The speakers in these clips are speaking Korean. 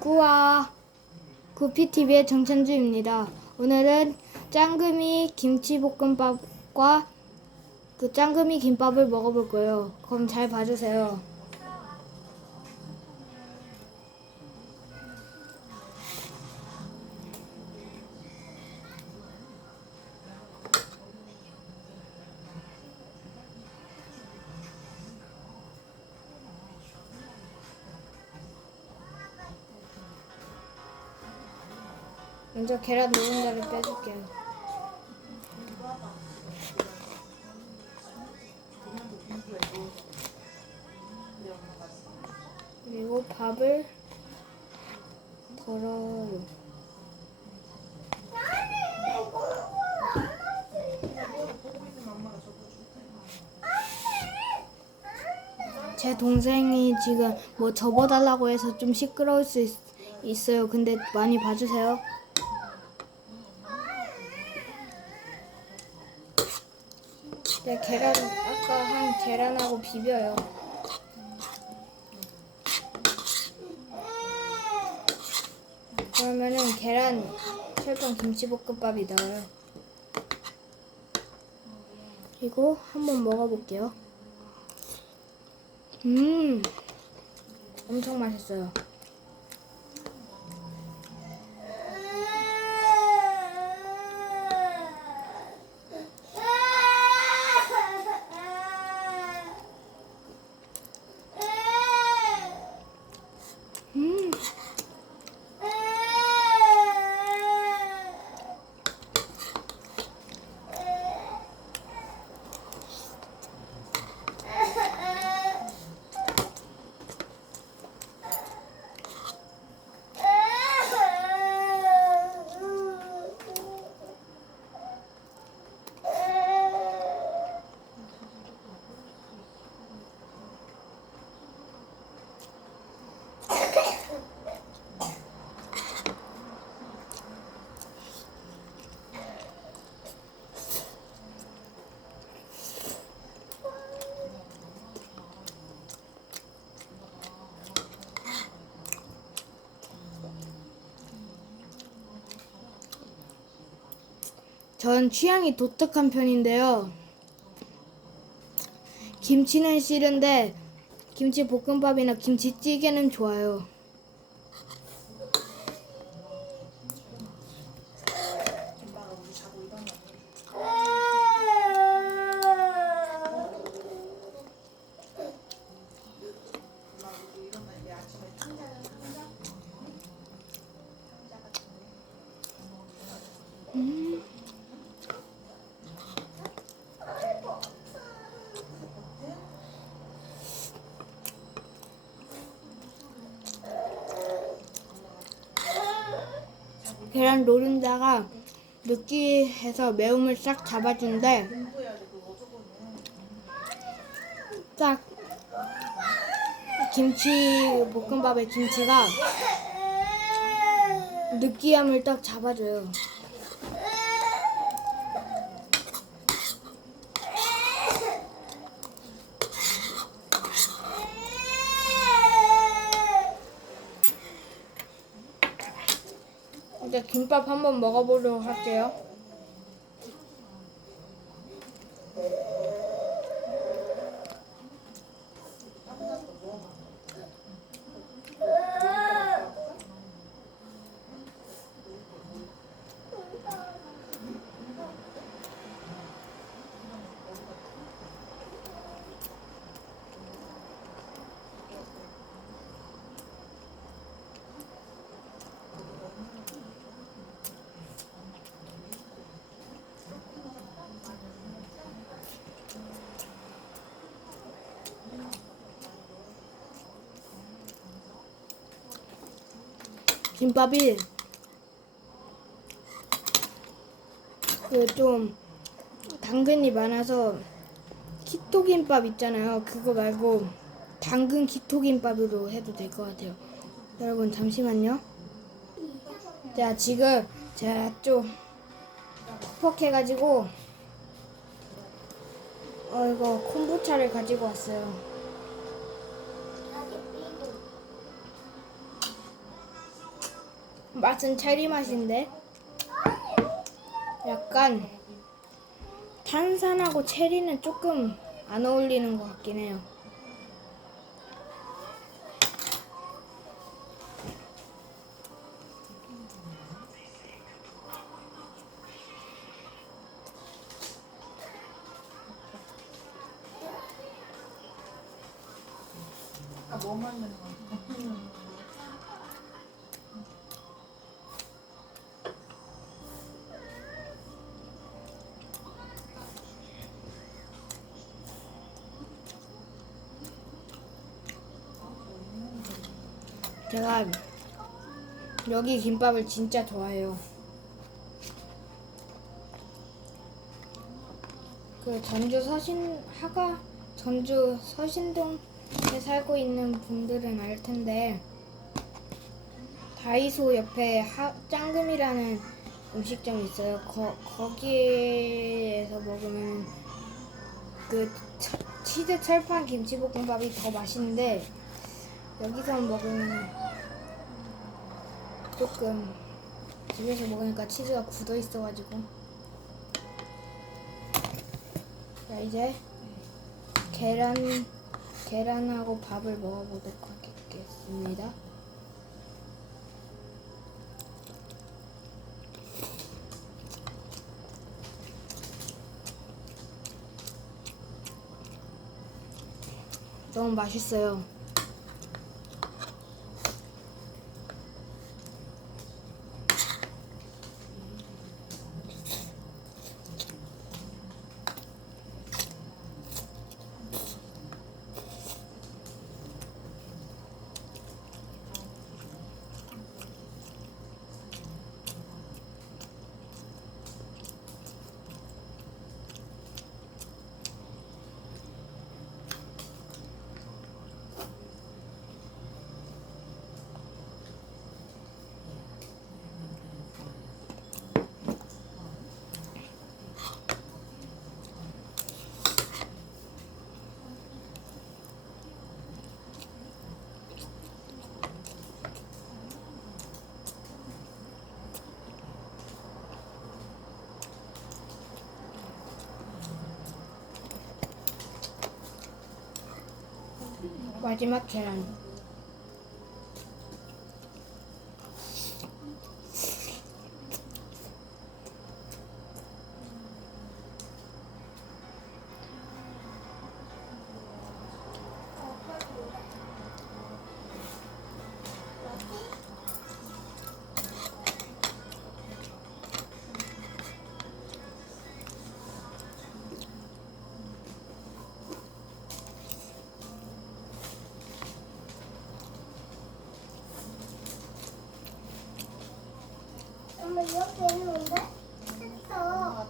구와 구피TV의 정찬주입니다. 오늘은 짱금이 김치볶음밥과 그 짱금이 김밥을 먹어볼 거예요. 그럼 잘 봐주세요. 먼저 계란 노른자를 빼줄게요. 그리고 밥을 덜어요. 제 동생이 지금 뭐 접어달라고 해서 좀 시끄러울 수 있어요. 근데 많이 봐주세요. 네, 계란 아까 한 계란하고 비벼요. 그러면은 계란 철판 김치볶음밥이 나와요. 그리고 한번 먹어볼게요. 엄청 맛있어요. 전 취향이 독특한 편인데요. 김치는 싫은데 김치볶음밥이나 김치찌개는 좋아요. 계란 노른자가 느끼해서 매움을 싹 잡아주는데 딱 김치볶음밥의 김치가 느끼함을 딱 잡아줘요. 이제 김밥 한번 먹어보도록 할게요. 김밥이 좀 당근이 많아서 키토김밥 있잖아요. 그거 말고 당근 키토김밥으로 해도 될 것 같아요. 여러분 잠시만요. 자, 지금 제가 좀 퍽퍽해가지고 이거 콤부차를 가지고 왔어요. 맛은 체리 맛인데 약간 탄산하고 체리는 조금 안 어울리는 것 같긴 해요. 뭐 만드는 거야? 제가 여기 김밥을 진짜 좋아해요. 그 전주 서신동에 살고 있는 분들은 알 텐데 다이소 옆에 짱금이라는 음식점이 있어요. 거기에서 먹으면 그 치즈 철판 김치볶음밥이 더 맛있는데 여기서 먹으면 조금 집에서 먹으니까 치즈가 굳어 있어가지고. 자, 이제 계란하고 밥을 먹어보도록 하겠습니다. 너무 맛있어요. 마지막 계란. 엄마 이렇게 했는데? 했어.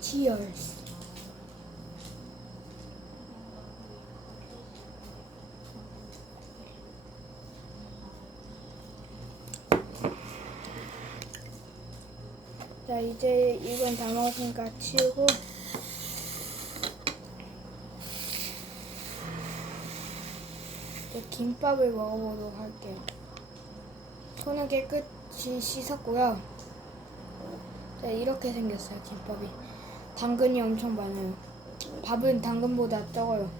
Cheers. 자, 이제 이건 다 먹었으니까 치우고 이제 김밥을 먹어보도록 할게요. 손은 깨끗이 씻었고요. 자, 이렇게 생겼어요, 김밥이. 당근이 엄청 많아요. 밥은 당근보다 적어요.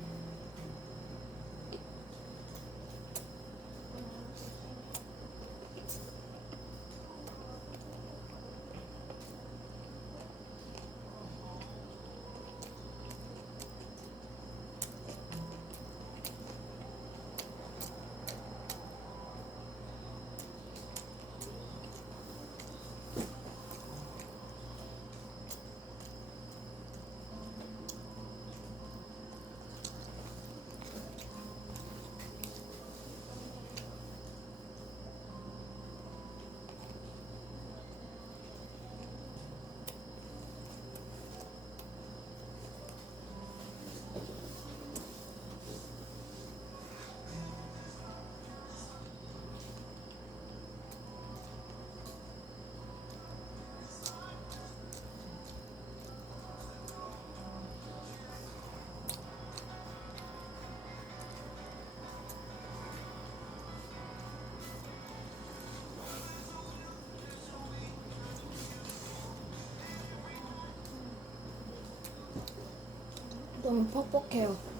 너무 퍽퍽해요.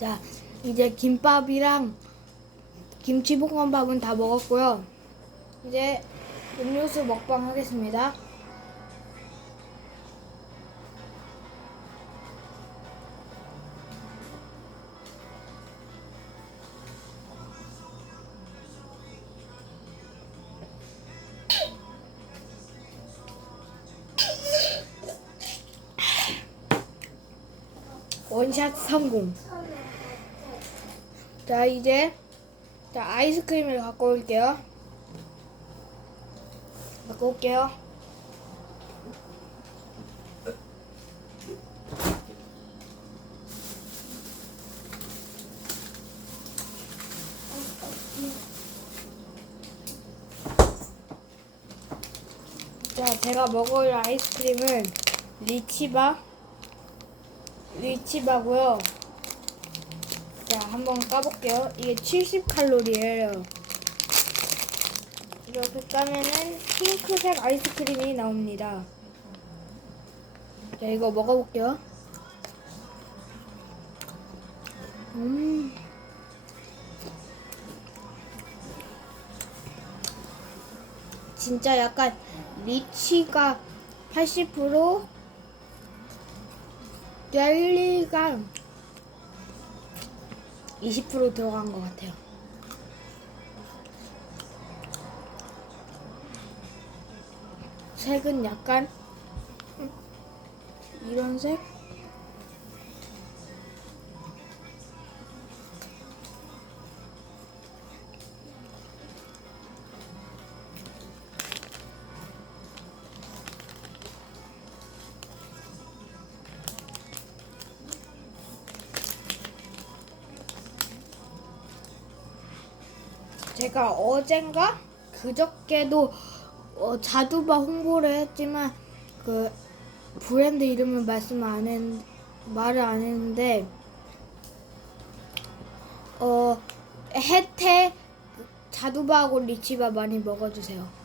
자, 이제 김밥이랑 김치볶음밥은 다 먹었고요. 이제 음료수 먹방 하겠습니다. 원샷 성공. 자, 이제 아이스크림을 갖고 올게요. 갖고 올게요. 자, 제가 먹을 아이스크림은 리치바고요. 자, 한번 까볼게요. 이게 70칼로리예요. 이렇게 까면은 핑크색 아이스크림이 나옵니다. 자, 이거 먹어볼게요. 진짜 약간 리치가 80%, 젤리가 20% 들어간 것 같아요. 색은 약간 이런 색? 제가 어젠가 그저께도 자두바 홍보를 했지만 그 브랜드 이름을 말을 안 했는데 혜태 자두바하고 리치바 많이 먹어주세요.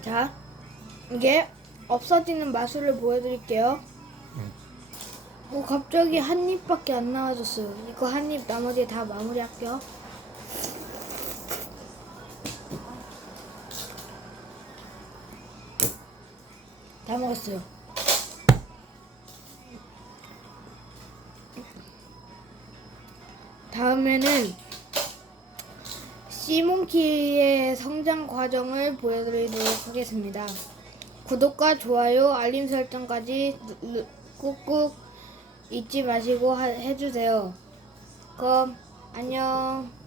자, 이게 없어지는 마술을 보여드릴게요. 갑자기 한 입밖에 안 나와졌어요. 이거 한 입 나머지 다 마무리할게요. 다 먹었어요. 다음에는 시몬키의 성장 과정을 보여드리도록 하겠습니다. 구독과 좋아요, 알림 설정까지 꾹꾹 잊지 마시고 해주세요. 그럼 안녕.